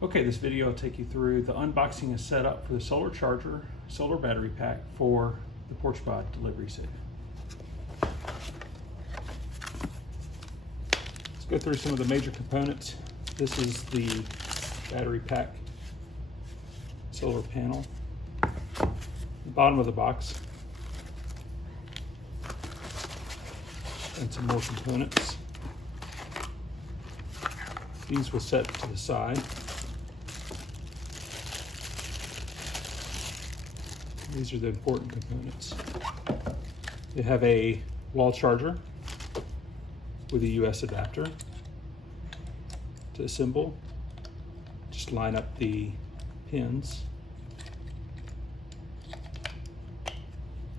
Okay, this video will take you through the unboxing and setup for the solar charger, solar battery pack for the Porch Pod Delivery Safe. Let's go through some of the major components. This is the battery pack solar panel. The bottom of the box. And some more components. These will set to the side. These are the important components. You have a wall charger with a US adapter to assemble. Just line up the pins.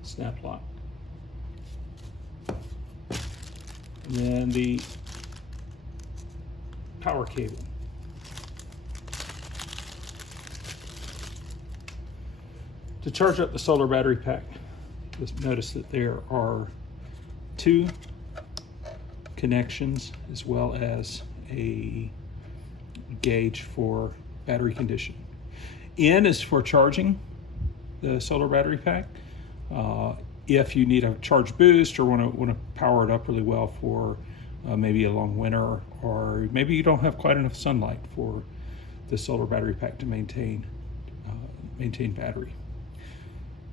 Snap lock. And then the power cable. To charge up the solar battery pack, just notice that there are two connections as well as a gauge for battery condition. N is for charging the solar battery pack. If you need a charge boost or want to power it up really well for maybe a long winter, or maybe you don't have quite enough sunlight for the solar battery pack to maintain battery.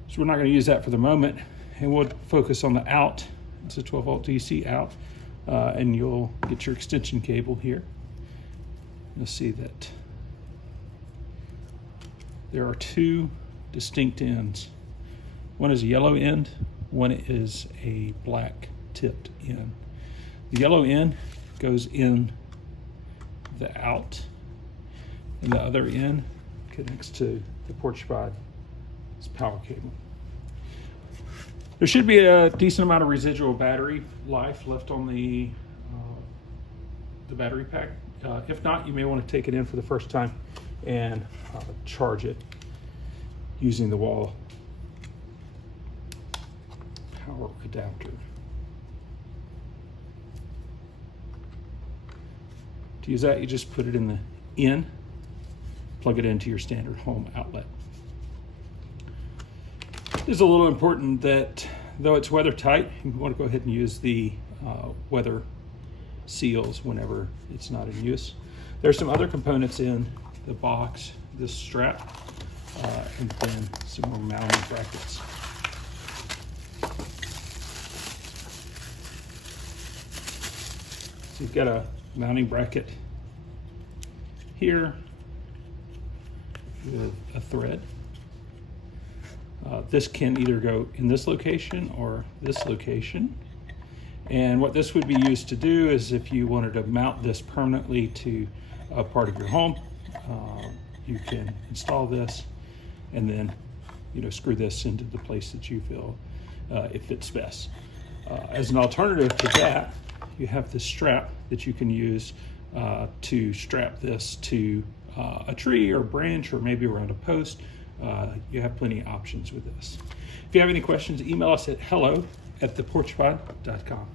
So we're not going to use that for the moment, and we'll focus on the out. It's a 12 volt DC out, and you'll get your extension cable here. You'll see that there are two distinct ends. One is a yellow end, one is a black tipped end. The yellow end goes in the out, and the other end connects to the Porch Pod's power cable. There should be a decent amount of residual battery life left on the battery pack. If not, you may want to take it in for the first time and charge it using the wall power adapter. To use that, you just put it in the in, plug it into your standard home outlet. It's a little important that though it's weather tight, you want to go ahead and use the weather seals whenever it's not in use. There's some other components in the box, this strap, and then some more mounting brackets. So you've got a mounting bracket here with a thread. This can either go in this location or this location. And what this would be used to do is if you wanted to mount this permanently to a part of your home, you can install this and then screw this into the place that you feel it fits best. As an alternative to that, you have this strap that you can use to strap this to a tree or a branch or maybe around a post. You have plenty of options with this. If you have any questions, email us at hello@theporchpod.com.